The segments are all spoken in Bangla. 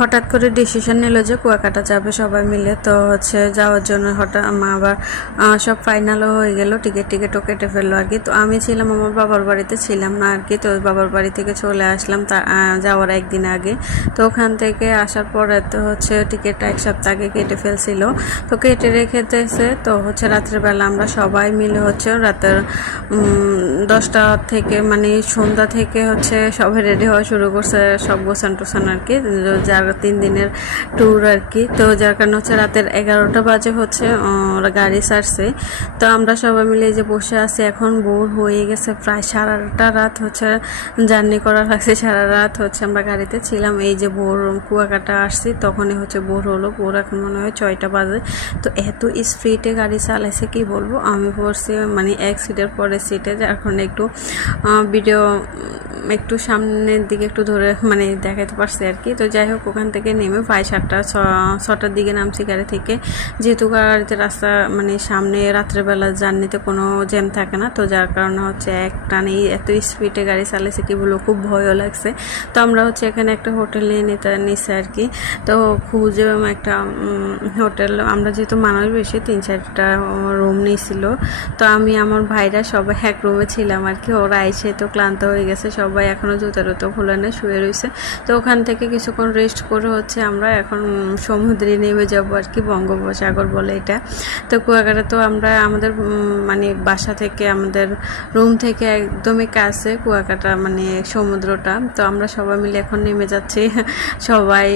হঠাৎ করে ডিসিশন নিল যে কুয়াকাটা যাবে সবাই মিলে। তো হচ্ছে যাওয়ার জন্য হঠাৎ মা আবার সব ফাইনালও হয়ে গেল, টিকিটও কেটে ফেললো আর কি। তো আমি ছিলাম আমার বাবার বাড়িতে, ছিলাম না আর কি। তো বাবার বাড়ি থেকে চলে আসলাম যাওয়ার একদিন আগে। তো ওখান থেকে আসার পরে তো হচ্ছে টিকিটটা এক সপ্তাহ আগে কেটে ফেলছিল, তো কেটে রেখে দিয়েছে। তো হচ্ছে রাত্রেবেলা আমরা সবাই মিলে হচ্ছে রাতের 10টা থেকে মানে সন্ধ্যা থেকে হচ্ছে সবাই রেডি হওয়া শুরু করছে, সব গোছান টোছান আর কি, যার 3 দিনের ট্যুর আর কি। তো যার কারণে হচ্ছে রাতের 11টা বাজে হচ্ছে ওরা গাড়ি ছাড়ছে। তো আমরা সবাই মিলে যে বসে আছি, এখন ভোর হয়ে গেছে, প্রায় সারাটা রাত হচ্ছে জার্নি করা লাগছে, সারা রাত হচ্ছে আমরা গাড়িতে ছিলাম। এই যে ভোর কুয়াকাটা আসছি তখনই হচ্ছে ভোর হলো, ভোর এখন মনে হয় 6টা বাজে। তো এত স্পিডে গাড়ি চালাইছে কি বলবো, আমি পড়ছি মানে এক সিটের পরে সিটে, যার কারণে একটু ভিডিও একটু সামনের দিকে একটু ধরে মানে দেখাতে পারছি আর কি। তো যাই হোক, ওখান থেকে নেমে প্রায় 6টার দিকে নামছি গাড়ি থেকে, যেহেতু গাড়িতে রাস্তা মানে সামনে রাত্রেবেলা জার্নিতে কোনো জ্যাম থাকে না। তো যার কারণে হচ্ছে এক টানে এত স্পিডে গাড়ি চালাইছে কি বলবো, খুব ভয়ও লাগছে। তো আমরা হচ্ছে এখানে একটা হোটেল নিছে আর কি। তো খুঁজে একটা হোটেল, আমরা যেহেতু মানুষ বেশি 3-4টা রুম নিয়েছিল। তো আমি আমার ভাইরা সবাই এক রুমে ছিলাম আর কি। ওরা এসে তো ক্লান্ত হয়ে গেছে, সবাই এখনও জুতো খুলে না, শুয়ে রয়েছে। তো ওখান থেকে কিছুক্ষণ রেস্ট করে হচ্ছে আমরা এখন সমুদ্রে নেমে যাবো আর কি, বঙ্গোপসাগর বলে এটা। তো কুয়াকাটা তো আমরা আমাদের মানে বাসা থেকে আমাদের রুম থেকে একদমই কাছে কুয়াকাটা মানে সমুদ্রটা। তো আমরা সবাই মিলে এখন নেমে যাচ্ছি, সবাই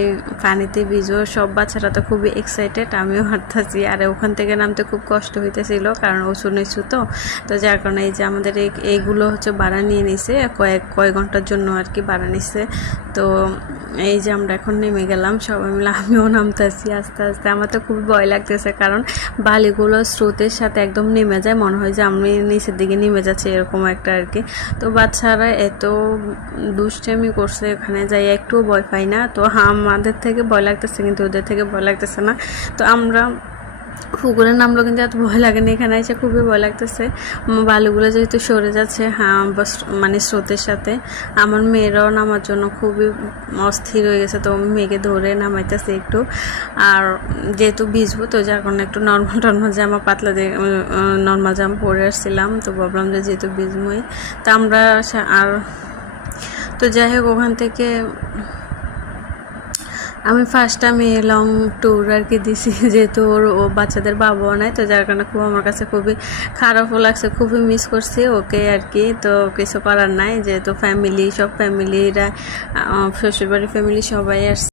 পানিতে ভিজো, সব বাচ্চারা তো খুবই এক্সাইটেড, আমিও হাঁটতেছি। আর ওখান থেকে নামতে খুব কষ্ট হইতেছিল, কারণ উঁচু নিচু তো যার কারণে এই যে আমাদের এইগুলো হচ্ছে ভাড়া নিয়ে নিছে, কয়েক ঘন্টার জন্য আর কি ভাড়া নিছে। তো এই যে আমরা এখন নেমে গেলাম সবাই মিলে, আমিও নামতেছি আস্তে আস্তে। আমার তো খুব ভয় লাগতেছে, কারণ বালিগুলো স্রোতের সাথে একদম নেমে যায়, মনে হয় যে আমি নিচের দিকে নেমে যাচ্ছি, এরকম একটা আর কি। তো বাচ্চারা এত দুষ্টামি করছে, ওখানে যাই একটুও ভয় পাই না। তো আমাদের থেকে ভয় লাগতেছে, কিন্তু ওদের থেকে ভয় লাগতেছে না। তো আমরা পুকুরে নামলো, কিন্তু এত ভয় লাগেনি, এখানে এসে খুবই ভয় লাগতেছে। বালুগুলো যেহেতু সরে যাচ্ছে মানে স্রোতের সাথে, আমার মেয়েরাও নামার জন্য খুবই অস্থির হয়ে গেছে। তো আমি মেয়েকে ধরে নামাইতেছি একটু, আর যেহেতু ভিজবো তো যার কারণে একটু নর্মাল জামা, পাতলা দিয়ে নর্মাল জামা পরে আসছিলাম। তো ভাবলাম যে যেহেতু ভিজবই, তো আমরা আর তো যাই হোক, ওখান থেকে আমি ফার্স্ট টাইম লং ট্যুর আর কি দিছি, যেহেতু ও বাচ্চাদের বাবাও নাই। তো যার কারণে খুব আমার কাছে খুবই খারাপও লাগছে, খুবই মিস করছি ওকে আর কি। তো কিছু করার নাই, যেহেতু সব ফ্যামিলিরা শ্বশুরবাড়ির ফ্যামিলি সবাই আসছে।